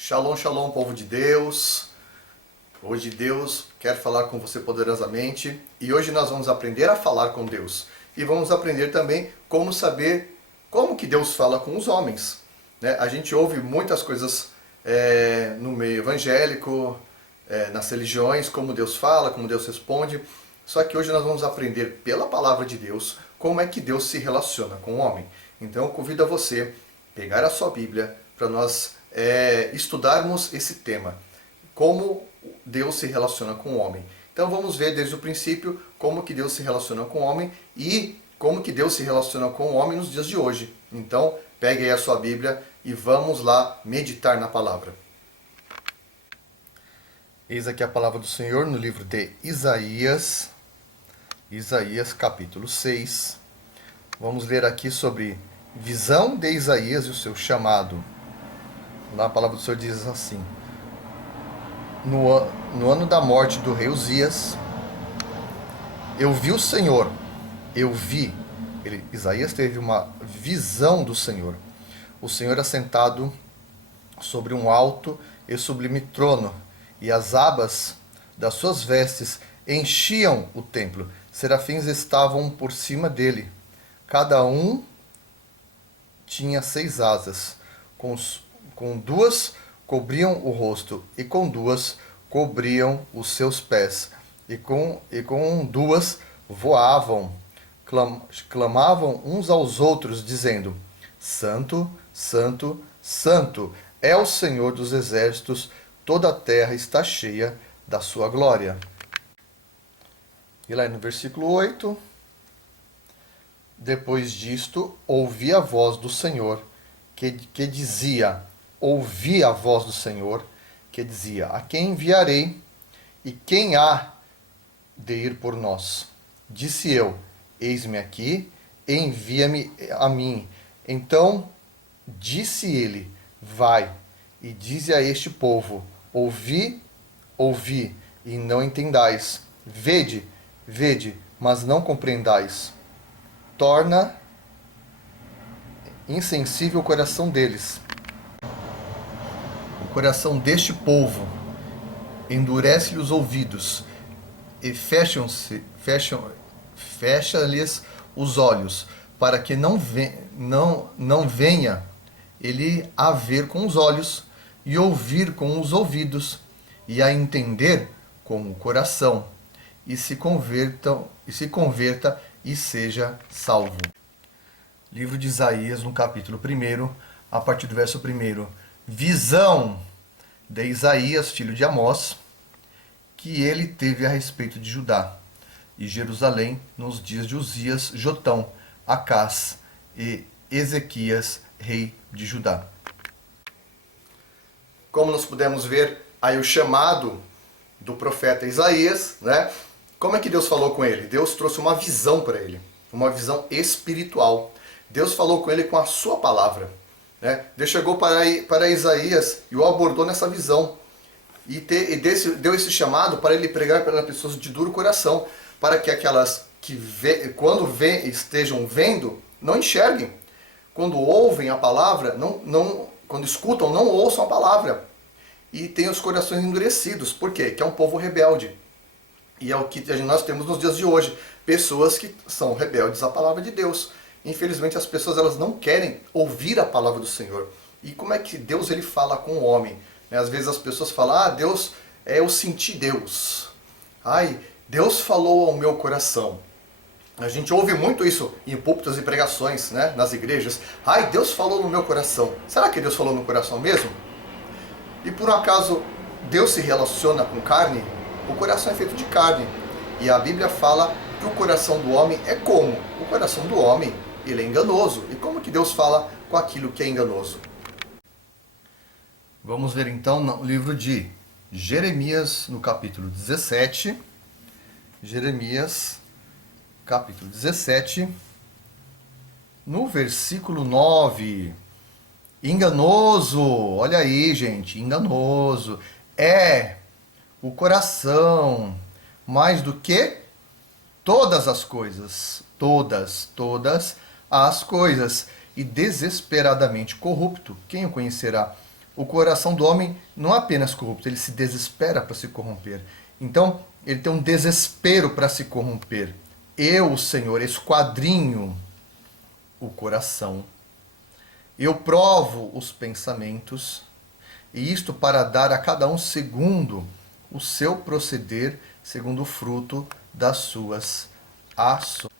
Shalom, shalom, povo de Deus. Hoje Deus quer falar com você poderosamente e hoje nós vamos aprender a falar com Deus. E vamos aprender também como saber como que Deus fala com os homens. A gente ouve muitas coisas no meio evangélico, nas religiões, como Deus fala, como Deus responde. Só que hoje nós vamos aprender pela palavra de Deus como é que Deus se relaciona com o homem. Então eu convido a você a pegar a sua Bíblia para nós estudarmos esse tema, como Deus se relaciona com o homem. Então vamos ver desde o princípio como que Deus se relaciona com o homem e como que Deus se relaciona com o homem nos dias de hoje. Então pegue aí a sua Bíblia e vamos lá meditar na palavra. Eis aqui a palavra do Senhor no livro de Isaías, capítulo 6. Vamos ler aqui sobre visão de Isaías e o seu chamado. Lá a palavra do Senhor diz assim: no ano da morte do rei Uzias, eu vi o Senhor, Isaías teve uma visão do Senhor. O Senhor assentado sobre um alto e sublime trono, e as abas das suas vestes enchiam o templo. Serafins estavam por cima dele. Cada um tinha 6 asas. Com 2 cobriam o rosto, e com 2 cobriam os seus pés, e com 2 voavam. Clamavam uns aos outros, dizendo: Santo, Santo, Santo é o Senhor dos exércitos, toda a terra está cheia da sua glória. E lá no versículo 8, depois disto, ouvi a voz do Senhor, que dizia, ouvi a voz do Senhor, que dizia: a quem enviarei, e quem há de ir por nós? Disse eu: eis-me aqui, envia-me a mim. Então disse ele: vai, e dize a este povo: ouvi, ouvi, e não entendais. Vede, vede, mas não compreendais. Torna insensível o coração deles, o coração deste povo, endurece-lhe os ouvidos, e fecha-lhes os olhos, para que não venha ele a ver com os olhos, e ouvir com os ouvidos, e a entender com o coração, e se converta e seja salvo. Livro de Isaías, no capítulo 1, a partir do verso 1. Visão de Isaías, filho de Amós, que ele teve a respeito de Judá e Jerusalém nos dias de Uzias, Jotão, Acás e Ezequias, rei de Judá. Como nós pudemos ver aí o chamado do profeta Isaías, Como é que Deus falou com ele? Deus trouxe uma visão para ele, uma visão espiritual. Deus falou com ele com a sua palavra. Deus chegou para Isaías e o abordou nessa visão. E deu esse chamado para ele pregar para pessoas de duro coração, para que aquelas que estejam vendo, não enxerguem. Quando ouvem a palavra, quando escutam, não ouçam a palavra. E tem os corações endurecidos. Por quê? Que é um povo rebelde. E é o que nós temos nos dias de hoje. Pessoas que são rebeldes à palavra de Deus. Infelizmente as pessoas elas não querem ouvir a palavra do Senhor. E como é que Deus ele fala com o homem? Às vezes as pessoas falam: Deus, eu senti Deus. Deus falou ao meu coração. A gente ouve muito isso em púlpitos e pregações, nas igrejas. Deus falou no meu coração. Será que Deus falou no coração mesmo? E por um acaso Deus se relaciona com carne? O coração é feito de carne. E a Bíblia fala que o coração do homem é como? O coração do homem, ele é enganoso. E como que Deus fala com aquilo que é enganoso? Vamos ver então no livro de Jeremias, no capítulo 17. Jeremias, capítulo 17, no versículo 9. Enganoso, olha aí, gente, enganoso é o coração, mais do que todas as coisas, todas as coisas, e desesperadamente corrupto. Quem o conhecerá? o coração do homem não é apenas corrupto, ele se desespera para se corromper. Então, ele tem um desespero para se corromper. Eu, Senhor, esquadrinho o coração. Eu provo os pensamentos, e isto para dar a cada um segundo o seu proceder, segundo o fruto das suas ações.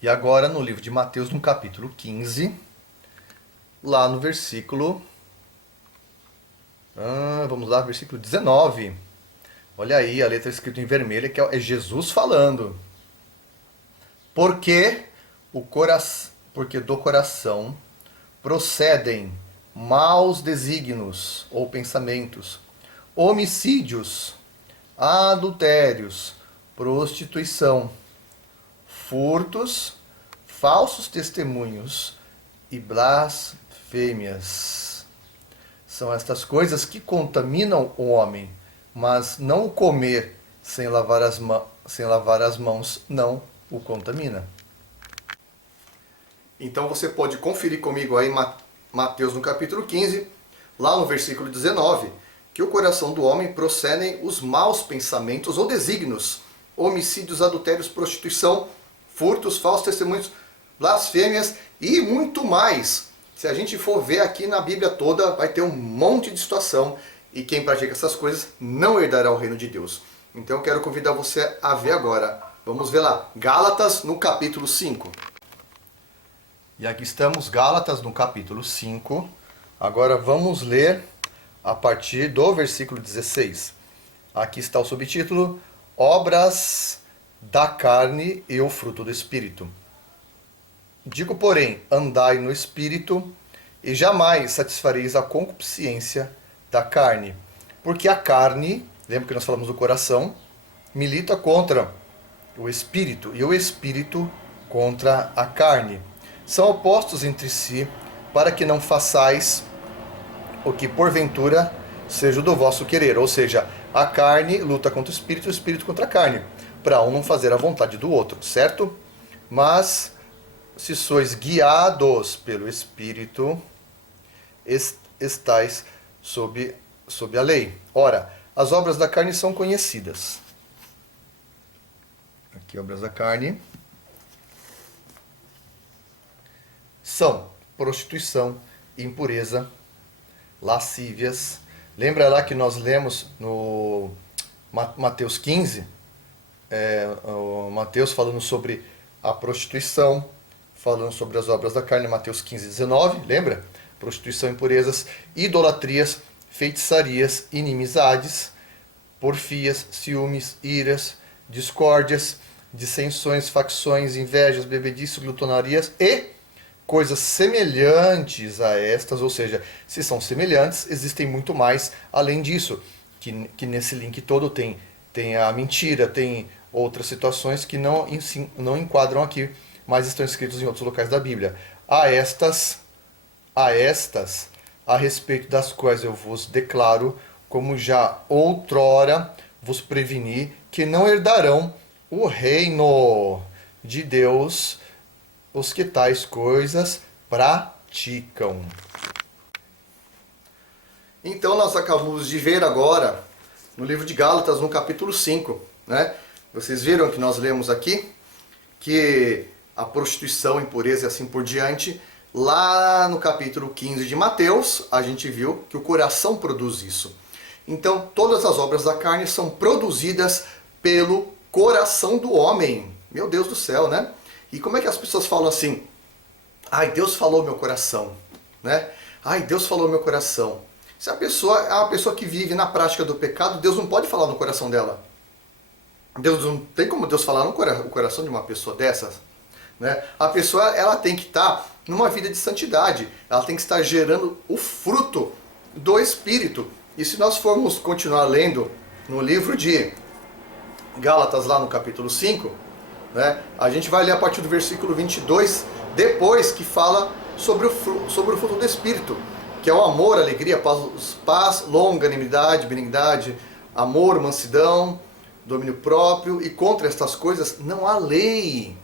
E agora, no livro de Mateus, no capítulo 15, lá no versículo... vamos lá, versículo 19. Olha aí, a letra escrita em vermelho, que é Jesus falando. Porque do coração procedem maus desígnios ou pensamentos, homicídios, adultérios, prostituição, furtos, falsos testemunhos e blasfêmias. São estas coisas que contaminam o homem, mas não o comer sem lavar as mãos não o contamina. Então você pode conferir comigo aí Mateus no capítulo 15, lá no versículo 19, que o coração do homem procedem os maus pensamentos ou desígnios, homicídios, adultérios, prostituição, furtos, falsos testemunhos, blasfêmias e muito mais. Se a gente for ver aqui na Bíblia toda, vai ter um monte de situação, e quem pratica essas coisas não herdará o reino de Deus. Então eu quero convidar você a ver agora. Vamos ver lá, Gálatas no capítulo 5. E aqui estamos, Gálatas no capítulo 5. Agora vamos ler a partir do versículo 16. Aqui está o subtítulo, Obras da carne e o fruto do Espírito. Digo, porém, andai no Espírito, e jamais satisfareis a concupiscência da carne. Porque a carne, lembra que nós falamos do coração, milita contra o Espírito, e o Espírito contra a carne. São opostos entre si, para que não façais o que porventura seja do vosso querer. Ou seja, a carne luta contra o Espírito contra a carne, para um não fazer a vontade do outro, certo? Mas, se sois guiados pelo Espírito, estais sob a lei. Ora, as obras da carne são conhecidas. Aqui, obras da carne. São prostituição, impureza, lascívias. Lembra lá que nós lemos no Mateus 15? O Mateus falando sobre a prostituição, falando sobre as obras da carne, Mateus 15, 19, lembra? Prostituição, impurezas, idolatrias, feitiçarias, inimizades, porfias, ciúmes, iras, discórdias, dissensões, facções, invejas, bebedices, glutonarias e coisas semelhantes a estas, ou seja, se são semelhantes, existem muito mais além disso, que nesse link todo tem a mentira, tem outras situações que não enquadram aqui, mas estão escritos em outros locais da Bíblia. A estas, a respeito das quais eu vos declaro, como já outrora vos preveni, que não herdarão o reino de Deus os que tais coisas praticam. Então nós acabamos de ver agora, no livro de Gálatas, no capítulo 5, né? Vocês viram que nós lemos aqui que a prostituição, impureza e assim por diante, lá no capítulo 15 de Mateus, a gente viu que o coração produz isso. Então todas as obras da carne são produzidas pelo coração do homem. Meu Deus do céu, né? E como é que as pessoas falam assim? Ai, Deus falou meu coração, né? Ai, Deus falou meu coração. Se a pessoa é uma pessoa que vive na prática do pecado, Deus não pode falar no coração dela. Deus não tem como Deus falar no coração de uma pessoa dessas, né? A pessoa, ela tem que estar numa vida de santidade. Ela tem que estar gerando o fruto do Espírito. E se nós formos continuar lendo no livro de Gálatas, lá no capítulo 5, né, a gente vai ler a partir do versículo 22, depois que fala sobre o fruto do Espírito, que é o amor, alegria, paz, longanimidade, benignidade, amor, mansidão, domínio próprio, e contra estas coisas não há lei.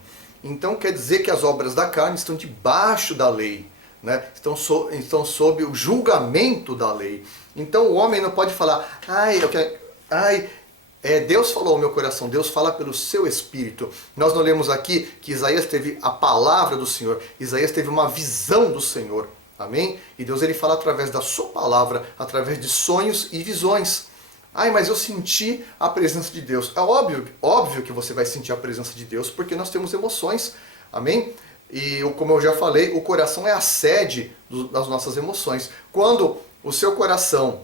Então quer dizer que as obras da carne estão debaixo da lei. né? Estão sob o julgamento da lei. Então o homem não pode falar, Deus falou ao meu coração, Deus fala pelo seu espírito. Nós não lemos aqui que Isaías teve a palavra do Senhor, Isaías teve uma visão do Senhor, amém? E Deus ele fala através da sua palavra, através de sonhos e visões. Mas eu senti a presença de Deus. É óbvio que você vai sentir a presença de Deus, porque nós temos emoções, amém? E como eu já falei, o coração é a sede das nossas emoções. Quando o seu coração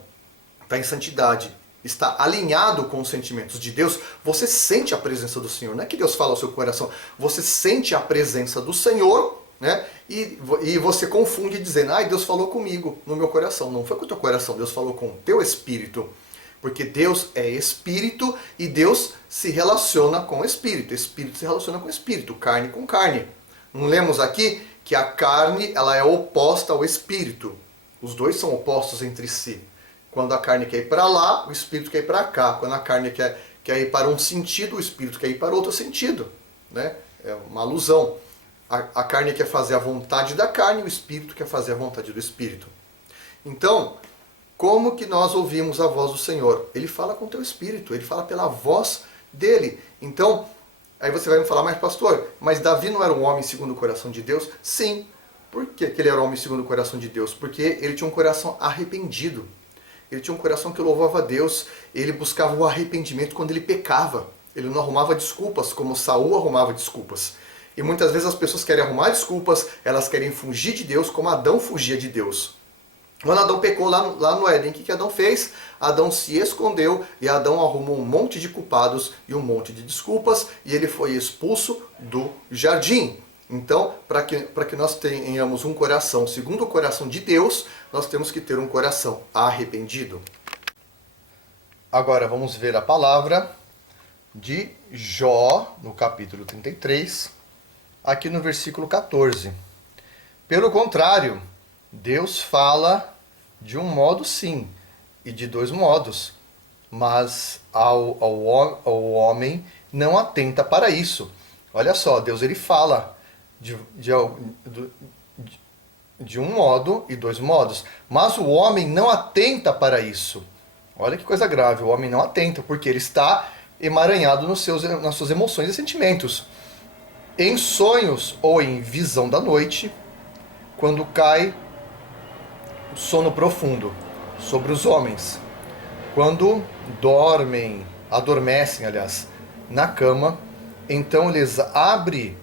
está em santidade, está alinhado com os sentimentos de Deus, você sente a presença do Senhor. Não é que Deus fala ao seu coração, você sente a presença do Senhor, né? E você confunde dizendo, Deus falou comigo no meu coração. Não foi com o teu coração, Deus falou com o teu espírito. Porque Deus é espírito e Deus se relaciona com o espírito. Espírito se relaciona com o espírito, carne com carne. Não lemos aqui que a carne ela é oposta ao espírito. Os dois são opostos entre si. Quando a carne quer ir para lá, o espírito quer ir para cá. Quando a carne quer ir para um sentido, o espírito quer ir para outro sentido, né? É uma alusão. A carne quer fazer a vontade da carne, o espírito quer fazer a vontade do espírito. Então, como que nós ouvimos a voz do Senhor? Ele fala com o teu espírito, ele fala pela voz dele. Então, aí você vai me falar, mas pastor, mas Davi não era um homem segundo o coração de Deus? Sim. Por que ele era um homem segundo o coração de Deus? Porque ele tinha um coração arrependido. Ele tinha um coração que louvava a Deus. Ele buscava o arrependimento quando ele pecava. Ele não arrumava desculpas como Saul arrumava desculpas. E muitas vezes as pessoas querem arrumar desculpas, elas querem fugir de Deus como Adão fugia de Deus. Quando Adão pecou lá no Éden, o que Adão fez? Adão se escondeu e Adão arrumou um monte de culpados e um monte de desculpas e ele foi expulso do jardim. Então, para que nós tenhamos um coração segundo o coração de Deus, nós temos que ter um coração arrependido. Agora vamos ver a palavra de Jó, no capítulo 33, aqui no versículo 14. Pelo contrário, Deus fala de um modo sim, e de dois modos, mas ao homem não atenta para isso. Olha só, Deus ele fala de um modo e dois modos, mas o homem não atenta para isso. Olha que coisa grave, o homem não atenta, porque ele está emaranhado nas suas emoções e sentimentos. Em sonhos ou em visão da noite, quando cai sono profundo sobre os homens, quando adormecem, na cama, então lhes abre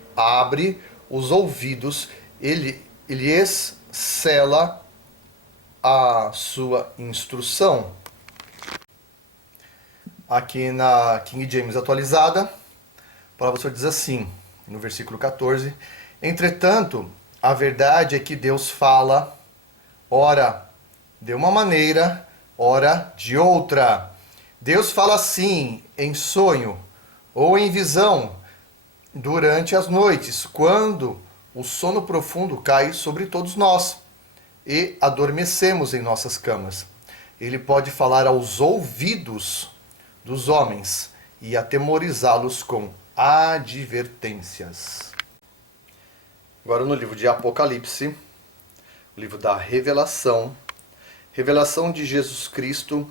os ouvidos, ele lhes sela a sua instrução. Aqui na King James atualizada, a palavra do Senhor diz assim, no versículo 14, entretanto, a verdade é que Deus fala ora de uma maneira, ora de outra. Deus fala assim em sonho ou em visão durante as noites, quando o sono profundo cai sobre todos nós e adormecemos em nossas camas. Ele pode falar aos ouvidos dos homens e atemorizá-los com advertências. Agora no livro de Apocalipse, o livro da revelação de Jesus Cristo,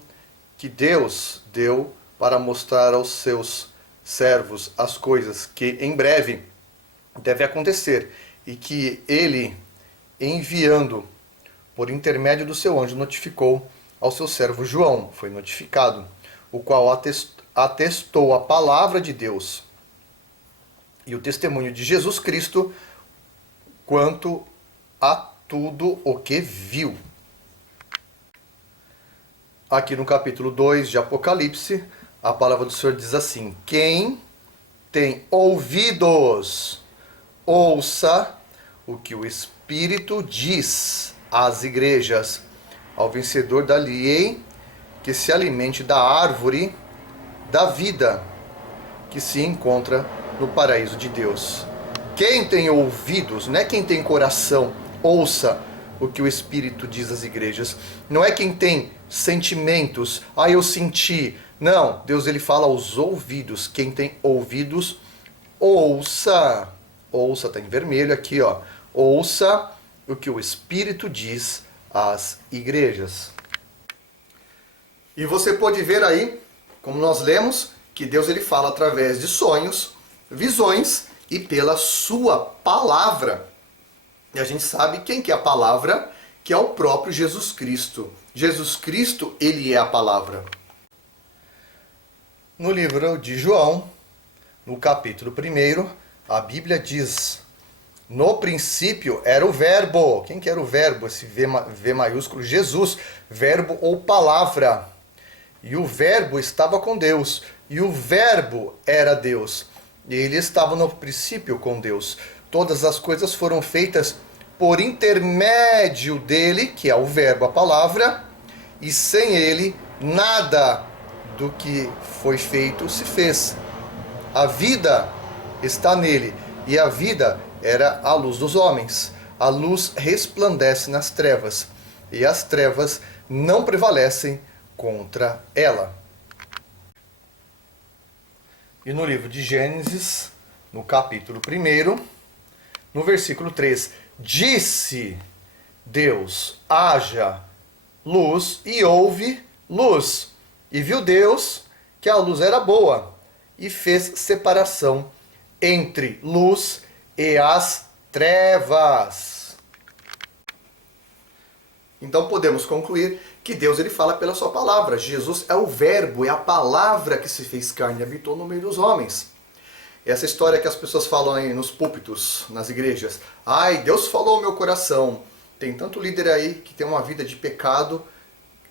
que Deus deu para mostrar aos seus servos as coisas que em breve deve acontecer e que ele, enviando por intermédio do seu anjo, notificou ao seu servo João, foi notificado, o qual atestou a palavra de Deus e o testemunho de Jesus Cristo quanto a tudo o que viu. Aqui no capítulo 2 de Apocalipse, a palavra do Senhor diz assim: quem tem ouvidos, ouça o que o Espírito diz às igrejas. Ao vencedor dar-lhe-ei que se alimente da árvore da vida, que se encontra no paraíso de Deus. Quem tem ouvidos, não é quem tem coração, ouça o que o Espírito diz às igrejas. Não é quem tem sentimentos, eu senti. Não, Deus ele fala aos ouvidos. Quem tem ouvidos, ouça. Ouça, está em vermelho aqui, ó. Ouça o que o Espírito diz às igrejas. E você pode ver aí, como nós lemos, que Deus ele fala através de sonhos, visões e pela sua palavra. E a gente sabe quem que é a palavra, que é o próprio Jesus Cristo. Jesus Cristo, ele é a palavra. No livro de João, no capítulo 1, a Bíblia diz: no princípio era o verbo. Quem que era o verbo? Esse V maiúsculo, Jesus, verbo ou palavra. E o verbo estava com Deus, e o verbo era Deus. E ele estava no princípio com Deus. Todas as coisas foram feitas por intermédio dele, que é o verbo, a palavra, e sem ele nada do que foi feito se fez. A vida está nele, e a vida era a luz dos homens. A luz resplandece nas trevas, e as trevas não prevalecem contra ela. E no livro de Gênesis, no capítulo 1, no versículo 3, disse Deus: haja luz, e houve luz. E viu Deus que a luz era boa, e fez separação entre luz e as trevas. Então podemos concluir que Deus ele fala pela sua palavra. Jesus é o verbo, é a palavra que se fez carne e habitou no meio dos homens. Essa história que as pessoas falam aí nos púlpitos, nas igrejas. Ai, Deus falou ao meu coração. Tem tanto líder aí que tem uma vida de pecado,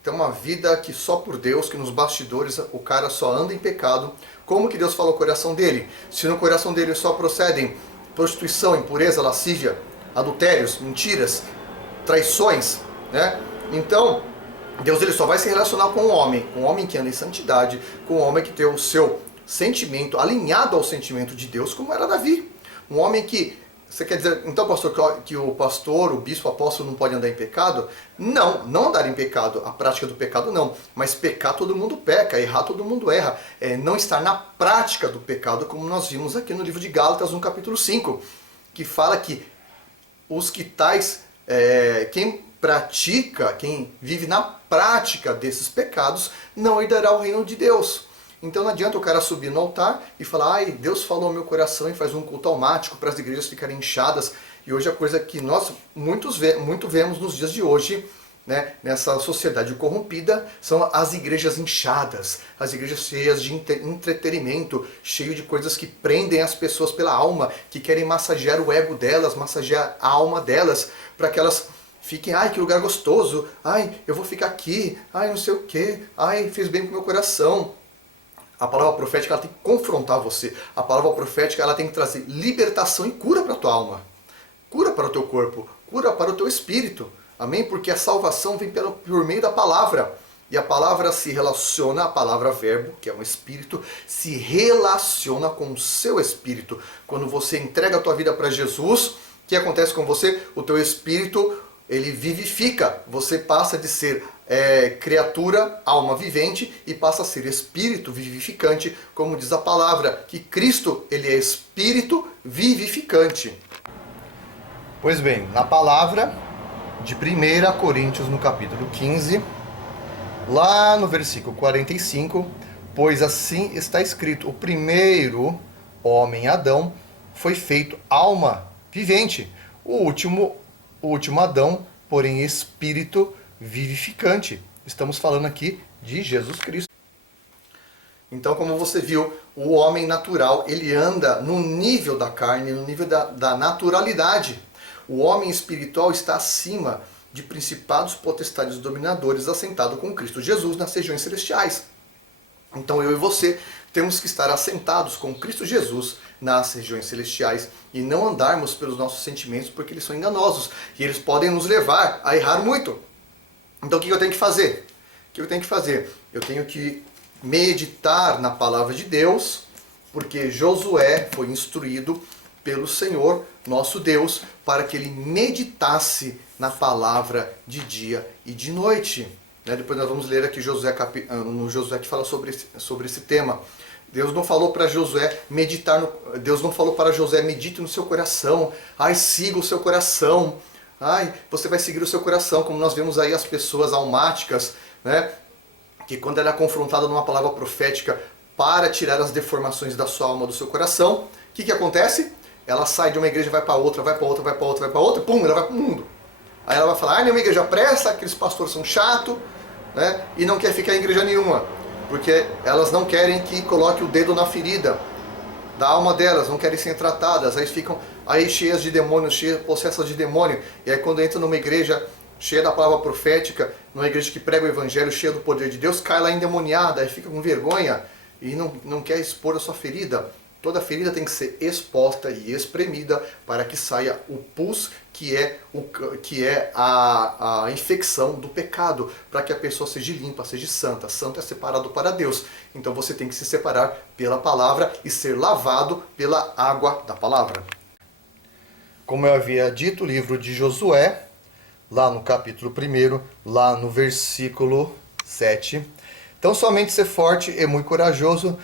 tem uma vida que só por Deus, que nos bastidores o cara só anda em pecado. Como que Deus falou ao coração dele? Se no coração dele só procedem prostituição, impureza, lascívia, adultérios, mentiras, traições, né? Então, Deus ele só vai se relacionar com um homem que anda em santidade, com um homem que tem o seu sentimento alinhado ao sentimento de Deus, como era Davi. Um homem que, você quer dizer, então pastor, que o pastor, o bispo, o apóstolo não pode andar em pecado? Não, não andar em pecado, a prática do pecado não, mas pecar todo mundo peca, errar todo mundo erra, não estar na prática do pecado, como nós vimos aqui no livro de Gálatas, no capítulo 5, que fala que os que tais, quem pratica, quem vive na prática desses pecados, não herdará o reino de Deus. Então não adianta o cara subir no altar e falar: ai, Deus falou ao meu coração, e faz um culto almático para as igrejas ficarem inchadas. E hoje a coisa que nós muito vemos nos dias de hoje, né, nessa sociedade corrompida, são as igrejas inchadas, as igrejas cheias de entretenimento, cheio de coisas que prendem as pessoas pela alma, que querem massagear o ego delas, massagear a alma delas, para que elas fiquem: ai, que lugar gostoso, ai, eu vou ficar aqui, ai, não sei o que, ai, fez bem pro meu coração. A palavra profética ela tem que confrontar você. A palavra profética ela tem que trazer libertação e cura para a tua alma. Cura para o teu corpo, cura para o teu espírito. Amém? Porque a salvação vem por meio da palavra. E a palavra se relaciona, a palavra verbo, que é um espírito, se relaciona com o seu espírito. Quando você entrega a tua vida para Jesus, o que acontece com você? O teu espírito, ele vivifica. Você passa de ser criatura, alma vivente, e passa a ser espírito vivificante, como diz a palavra, que Cristo ele é espírito vivificante. Pois bem, na palavra de 1 Coríntios, no capítulo 15, lá no versículo 45, pois assim está escrito: o primeiro homem, Adão, foi feito alma vivente, o último Adão, porém espírito vivificante. Estamos falando aqui de Jesus Cristo. Então, como você viu, o homem natural, ele anda no nível da carne, no nível da naturalidade. O homem espiritual está acima de principados, potestades, dominadores, assentado com Cristo Jesus nas regiões celestiais. Então eu e você temos que estar assentados com Cristo Jesus nas regiões celestiais e não andarmos pelos nossos sentimentos, porque eles são enganosos e eles podem nos levar a errar muito. Então o que eu tenho que fazer? O que eu tenho que fazer? Eu tenho que meditar na palavra de Deus, porque Josué foi instruído pelo Senhor, nosso Deus, para que ele meditasse na palavra de dia e de noite. Depois nós vamos ler aqui no Josué que fala sobre esse tema. Deus não falou para Josué meditar, Deus não falou para Josué: medite no seu coração, ai, siga o seu coração, Ai, você vai seguir o seu coração, como nós vemos aí as pessoas almáticas, né? Que quando ela é confrontada numa palavra profética para tirar as deformações da sua alma, do seu coração, o que acontece? Ela sai de uma igreja, vai para outra, vai para outra, vai para outra, vai para outra, pum, ela vai para o mundo. Aí ela vai falar, ah, nenhuma igreja presta, aqueles pastores são chatos, né? E não quer ficar em igreja nenhuma, porque elas não querem que coloque o dedo na ferida da alma delas, não querem ser tratadas, aí ficam aí cheias de demônios, cheias, possessas de demônio, e aí quando entra numa igreja cheia da palavra profética, numa igreja que prega o evangelho, cheia do poder de Deus, cai lá endemoniada, aí fica com vergonha e não quer expor a sua ferida. Toda ferida tem que ser exposta e espremida para que saia o pus, que é a infecção do pecado, para que a pessoa seja limpa, seja santa. Santo é separado para Deus. Então você tem que se separar pela palavra e ser lavado pela água da palavra. Como eu havia dito, o livro de Josué, lá no capítulo 1, lá no versículo 7. Então somente ser forte e muito corajoso,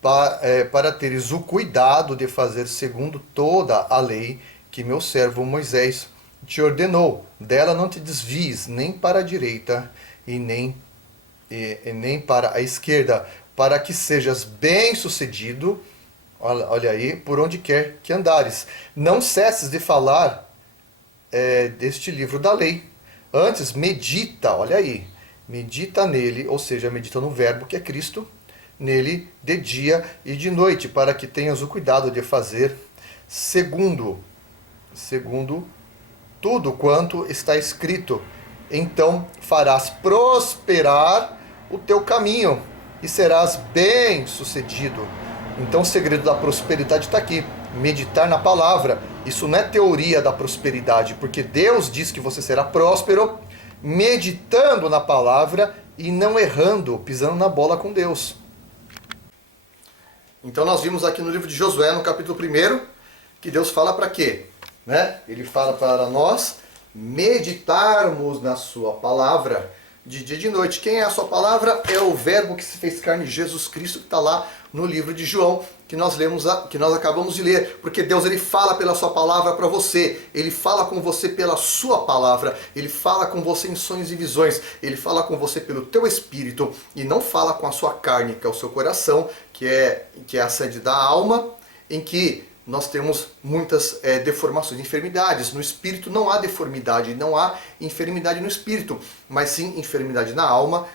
para teres o cuidado de fazer segundo toda a lei que meu servo Moisés te ordenou. Dela não te desvies nem para a direita e nem para a esquerda, para que sejas bem-sucedido, olha aí, por onde quer que andares. Não cesses de falar deste livro da lei. Antes, medita, olha aí, medita nele, ou seja, medita no verbo que é Cristo, nele de dia e de noite, para que tenhas o cuidado de fazer segundo tudo quanto está escrito. Então farás prosperar o teu caminho e serás bem-sucedido. Então o segredo da prosperidade está aqui, meditar na palavra. Isso não é teoria da prosperidade, porque Deus diz que você será próspero meditando na palavra e não errando, pisando na bola com Deus. Então nós vimos aqui no livro de Josué, no capítulo 1, que Deus fala para quê? Né? Ele fala para nós meditarmos na sua palavra de dia e de noite. Quem é a sua palavra? É o verbo que se fez carne, Jesus Cristo, que está lá no livro de João, que nós acabamos de ler. Porque Deus, ele fala pela sua palavra para você. Ele fala com você pela sua palavra. Ele fala com você em sonhos e visões. Ele fala com você pelo teu espírito. E não fala com a sua carne, que é o seu coração, que é a sede da alma, em que nós temos muitas deformações, enfermidades. No espírito não há deformidade, não há enfermidade no espírito, mas sim enfermidade na alma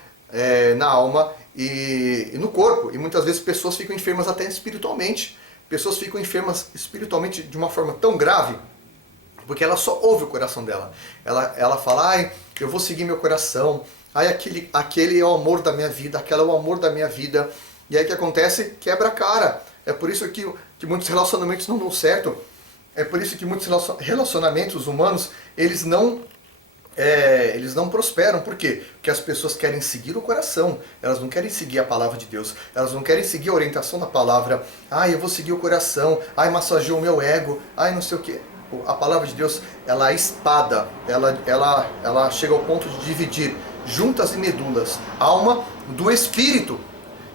e no corpo. E muitas vezes pessoas ficam enfermas até espiritualmente. Pessoas ficam enfermas espiritualmente de uma forma tão grave, porque ela só ouve o coração dela. Ela fala, ai, eu vou seguir meu coração, ai, aquele é o amor da minha vida, aquela é o amor da minha vida. E aí o que acontece? Quebra a cara. É por isso que muitos relacionamentos não dão certo. É por isso que muitos relacionamentos humanos, eles não prosperam. Por quê? Porque as pessoas querem seguir o coração. Elas não querem seguir a palavra de Deus. Elas não querem seguir a orientação da palavra. Ai, eu vou seguir o coração. Ai, massageou o meu ego. Ai, não sei o quê. A palavra de Deus, ela é espada. Ela chega ao ponto de dividir juntas e medulas, alma do espírito.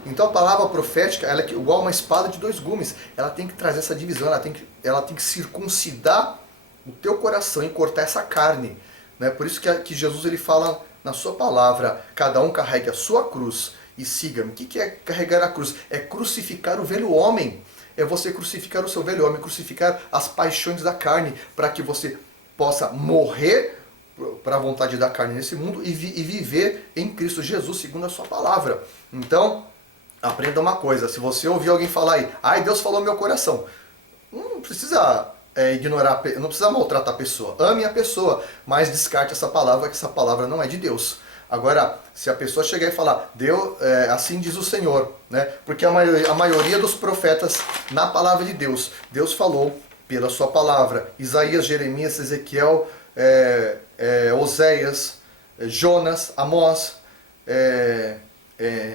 Então a palavra profética, ela é igual uma espada de dois gumes. Ela tem que trazer essa divisão, ela tem que circuncidar o teu coração e cortar essa carne. Né? Por isso que Jesus, ele fala na sua palavra, cada um carregue a sua cruz e siga-me. O que é carregar a cruz? É crucificar o velho homem. É você crucificar o seu velho homem, crucificar as paixões da carne, para que você possa morrer para a vontade da carne nesse mundo e viver em Cristo Jesus, segundo a sua palavra. Então, aprenda uma coisa, se você ouvir alguém falar aí, ai, Deus falou no meu coração, não precisa ignorar, não precisa maltratar a pessoa, ame a pessoa, mas descarte essa palavra, que essa palavra não é de Deus. Agora, se a pessoa chegar e falar, Deus, assim diz o Senhor, né? Porque a maioria dos profetas, na palavra de Deus, Deus falou pela sua palavra. Isaías, Jeremias, Ezequiel, Oséias, Jonas, Amós,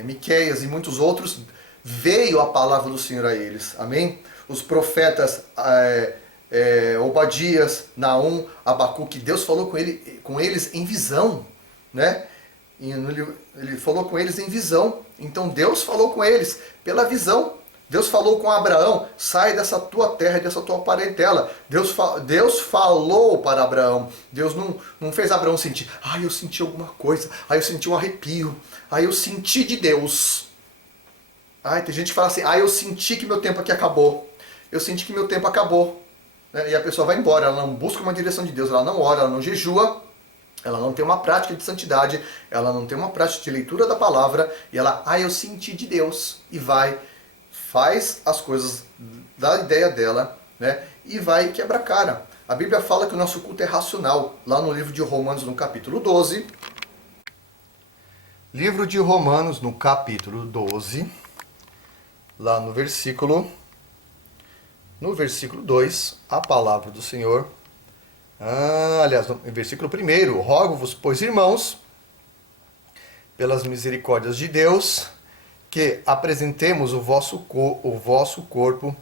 Miqueias e muitos outros, veio a palavra do Senhor a eles. Amém? Os profetas Obadias, Naum, Abacuque, Deus falou com eles em visão, né? Ele falou com eles em visão. Então Deus falou com eles pela visão. Deus falou com Abraão, sai dessa tua terra, dessa tua parentela. Deus falou para Abraão. Deus não fez Abraão sentir, eu senti alguma coisa, eu senti um arrepio, eu senti de Deus. Tem gente que fala assim, eu senti que meu tempo aqui acabou. Eu senti que meu tempo acabou. E a pessoa vai embora, ela não busca uma direção de Deus, ela não ora, ela não jejua, ela não tem uma prática de santidade, ela não tem uma prática de leitura da palavra, e ela, eu senti de Deus, e vai, faz as coisas da ideia dela, né, e vai e quebra a cara. A Bíblia fala que o nosso culto é racional, lá no livro de Romanos, no capítulo 12. Livro de Romanos, no capítulo 12, lá no versículo 2, a palavra do Senhor. Aliás, no versículo 1, rogo-vos, pois, irmãos, pelas misericórdias de Deus, que apresentemos o vosso corpo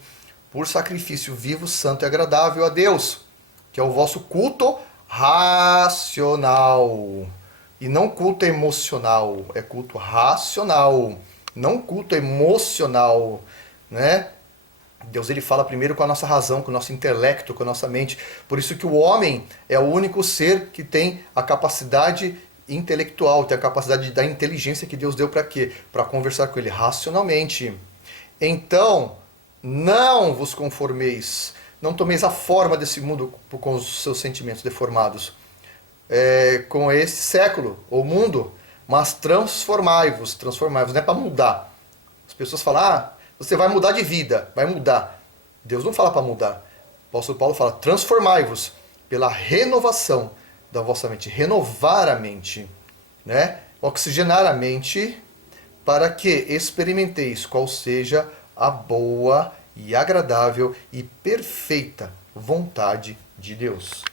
por sacrifício vivo, santo e agradável a Deus, que é o vosso culto racional. E não culto emocional, é culto racional, não culto emocional, né? Deus ele fala primeiro com a nossa razão, com o nosso intelecto, com a nossa mente. Por isso que o homem é o único ser que tem a capacidade intelectual, tem a capacidade da inteligência que Deus deu para quê? Para conversar com ele racionalmente. Então, não vos conformeis, não tomeis a forma desse mundo com os seus sentimentos deformados, com esse século, ou mundo, mas transformai-vos, não é para mudar. As pessoas falam, você vai mudar de vida, vai mudar. Deus não fala para mudar. O apóstolo Paulo fala, transformai-vos pela renovação da vossa mente. Renovar a mente, né? Oxigenar a mente, para que experimenteis qual seja a boa e agradável e perfeita vontade de Deus.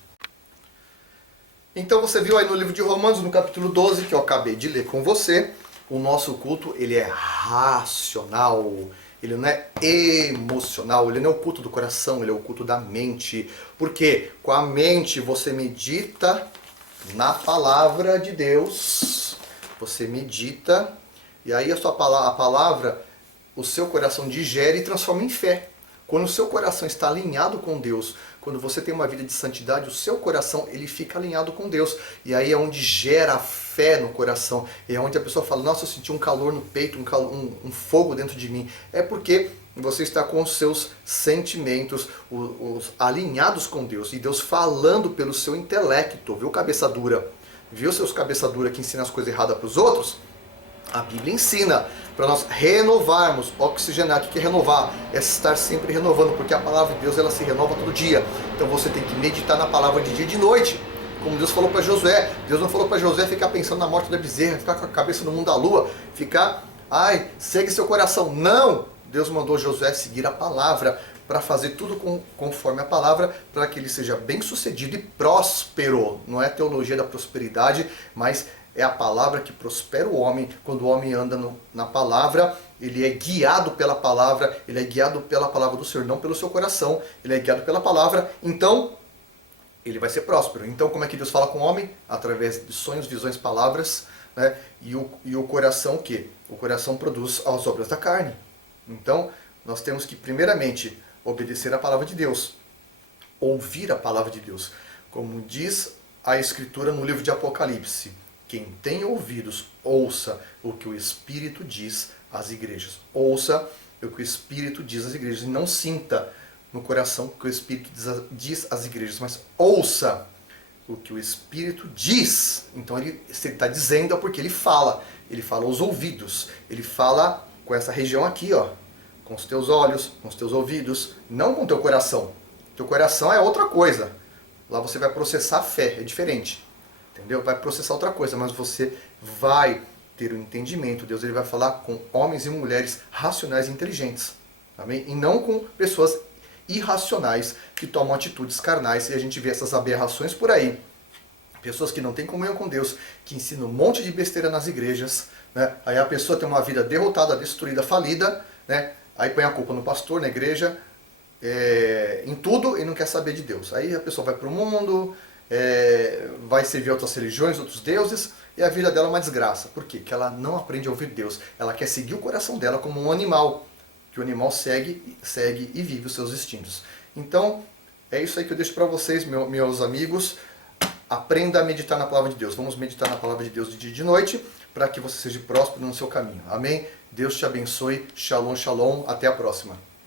Então você viu aí no livro de Romanos, no capítulo 12, que eu acabei de ler com você, o nosso culto ele é racional. Ele não é emocional, ele não é o culto do coração, ele é o culto da mente. Porque com a mente você medita na palavra de Deus, você medita, e aí a palavra, o seu coração digere e transforma em fé. Quando o seu coração está alinhado com Deus, quando você tem uma vida de santidade, o seu coração ele fica alinhado com Deus. E aí é onde gera fé no coração. É onde a pessoa fala, nossa, eu senti um calor no peito, um fogo dentro de mim. É porque você está com os seus sentimentos alinhados com Deus. E Deus falando pelo seu intelecto. Viu, cabeça dura? Viu seus cabeça dura que ensina as coisas erradas para os outros? A Bíblia ensina para nós renovarmos, oxigenar. O que é renovar? É estar sempre renovando, porque a palavra de Deus ela se renova todo dia. Então você tem que meditar na palavra de dia e de noite. Como Deus falou para Josué. Deus não falou para Josué ficar pensando na morte da bezerra, ficar com a cabeça no mundo da lua, ficar, segue seu coração. Não! Deus mandou Josué seguir a palavra, para fazer tudo conforme a palavra, para que ele seja bem sucedido e próspero. Não é teologia da prosperidade, mas é a palavra que prospera o homem. Quando o homem anda na palavra, ele é guiado pela palavra, ele é guiado pela palavra do Senhor, não pelo seu coração, ele é guiado pela palavra, então ele vai ser próspero. Então como é que Deus fala com o homem? Através de sonhos, visões, palavras, né? E o coração o quê? O coração produz as obras da carne. Então nós temos que primeiramente obedecer a palavra de Deus, ouvir a palavra de Deus. Como diz a Escritura no livro de Apocalipse, quem tem ouvidos, ouça o que o Espírito diz às igrejas. Ouça o que o Espírito diz às igrejas. E não sinta no coração o que o Espírito diz às igrejas, mas ouça o que o Espírito diz. Então, se ele está dizendo é porque ele fala. Ele fala aos ouvidos. Ele fala com essa região aqui, ó, com os teus olhos, com os teus ouvidos, não com o teu coração. Teu coração é outra coisa. Lá você vai processar a fé, é diferente. Entendeu? Vai processar outra coisa, mas você vai ter o entendimento. Deus ele vai falar com homens e mulheres racionais e inteligentes. Amém? E não com pessoas irracionais que tomam atitudes carnais. E a gente vê essas aberrações por aí. Pessoas que não têm comunhão com Deus, que ensinam um monte de besteira nas igrejas. Né? Aí a pessoa tem uma vida derrotada, destruída, falida. Né? Aí põe a culpa no pastor, na igreja, em tudo e não quer saber de Deus. Aí a pessoa vai para o mundo... vai servir outras religiões, outros deuses, e a vida dela é uma desgraça. Por quê? Porque ela não aprende a ouvir Deus. Ela quer seguir o coração dela como um animal. Que que o animal segue e vive os seus instintos. Então, é isso aí que eu deixo para vocês, meus amigos. Aprenda a meditar na palavra de Deus. Vamos meditar na palavra de Deus de dia e de noite, para que você seja próspero no seu caminho. Amém? Deus te abençoe. Shalom, shalom. Até a próxima.